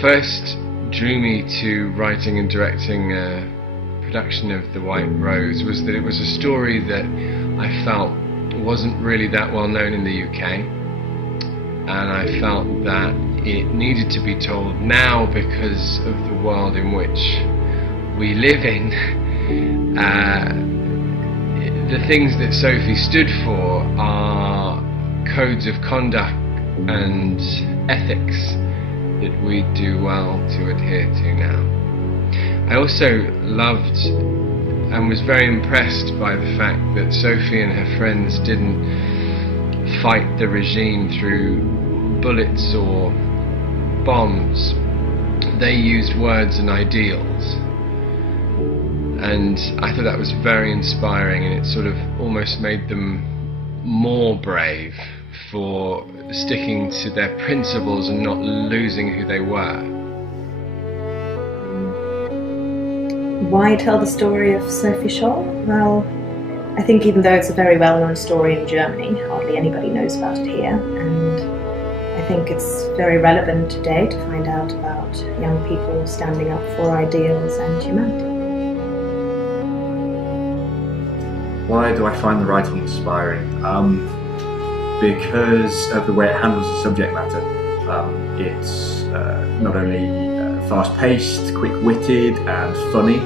first drew me to writing and directing a production of The White Rose was that it was a story that I felt wasn't really that well known in the UK, and I felt that it needed to be told now because of the world in which we live in. The things that Sophie stood for are codes of conduct and ethics that we do well to adhere to now. I also loved and was very impressed by the fact that Sophie and her friends didn't fight the regime through bullets or bombs. They used words and ideals. And I thought that was very inspiring, and it sort of almost made them more brave for sticking to their principles and not losing who they were. Why tell the story of Sophie Scholl? Well, I think even though it's a very well-known story in Germany, hardly anybody knows about it here, and I think it's very relevant today to find out about young people standing up for ideals and humanity. Why do I find the writing inspiring? Because of the way it handles the subject matter. It's not only fast-paced, quick-witted and funny,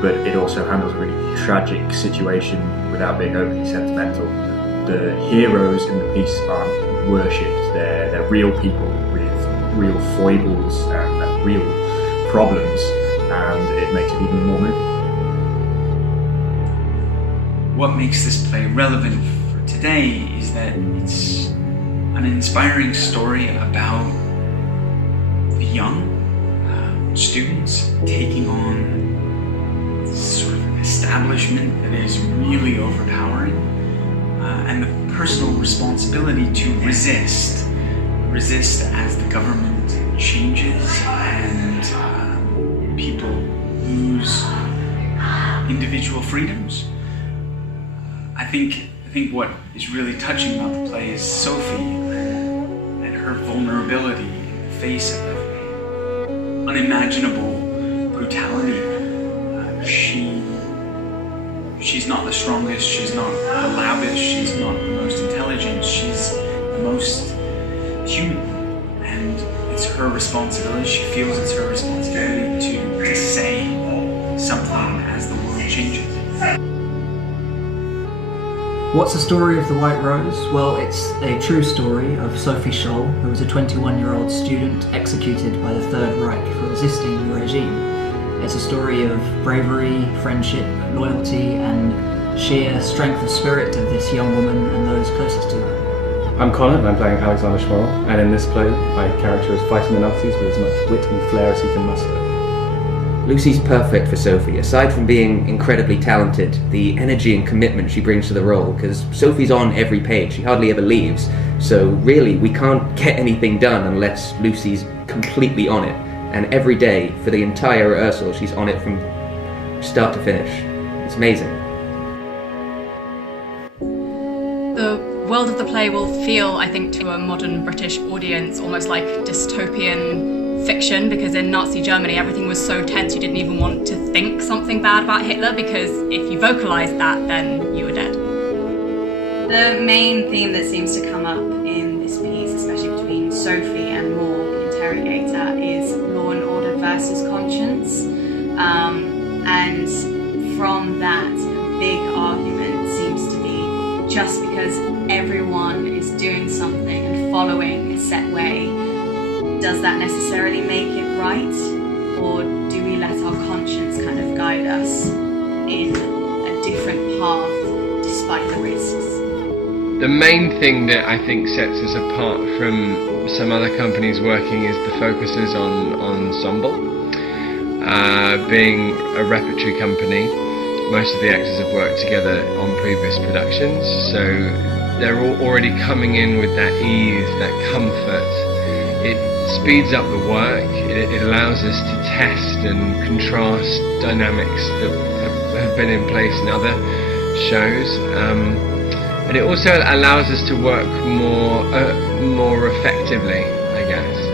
but it also handles a really tragic situation without being overly sentimental. The heroes in the piece aren't worshipped, they're real people with real foibles and real problems, and it makes it even more moving. What makes this play relevant for today is that it's an inspiring story about the young students taking on sort of an establishment that is really overpowering, and the personal responsibility to resist as the government changes and people lose individual freedoms. I think what is really touching about the play is Sophie and her vulnerability in the face of unimaginable brutality. She's not the strongest, she's not the loudest, she's not the most intelligent, she's the most human. And it's her responsibility, she feels it's her responsibility to say something as the world changes. What's the story of The White Rose? Well, it's a true story of Sophie Scholl, who was a 21-year-old student executed by the Third Reich for resisting the regime. It's a story of bravery, friendship, loyalty, and sheer strength of spirit of this young woman and those closest to her. I'm Connor, and I'm playing Alexander Schmorl, and in this play, my character is fighting the Nazis with as much wit and flair as he can muster. Lucy's perfect for Sophie. Aside from being incredibly talented, the energy and commitment she brings to the role, because Sophie's on every page, she hardly ever leaves, so really we can't get anything done unless Lucy's completely on it, and every day, for the entire rehearsal, she's on it from start to finish. It's amazing. The world of the play will feel, I think, to a modern British audience almost like dystopian fiction, because in Nazi Germany everything was so tense you didn't even want to think something bad about Hitler, because if you vocalised that, then you were dead. The main theme that seems to come up in this piece, especially between Sophie and Morg, interrogator, is law and order versus conscience. And from that, a big argument seems to be just because everyone is doing something and following a set way, does that necessarily make it right? Or do we let our conscience kind of guide us in a different path despite the risks? The main thing that I think sets us apart from some other companies working is the focuses on ensemble. Being a repertory company, most of the actors have worked together on previous productions, so they're all already coming in with that ease, that comfort. It speeds up the work, it allows us to test and contrast dynamics that have been in place in other shows, and it also allows us to work more effectively, I guess.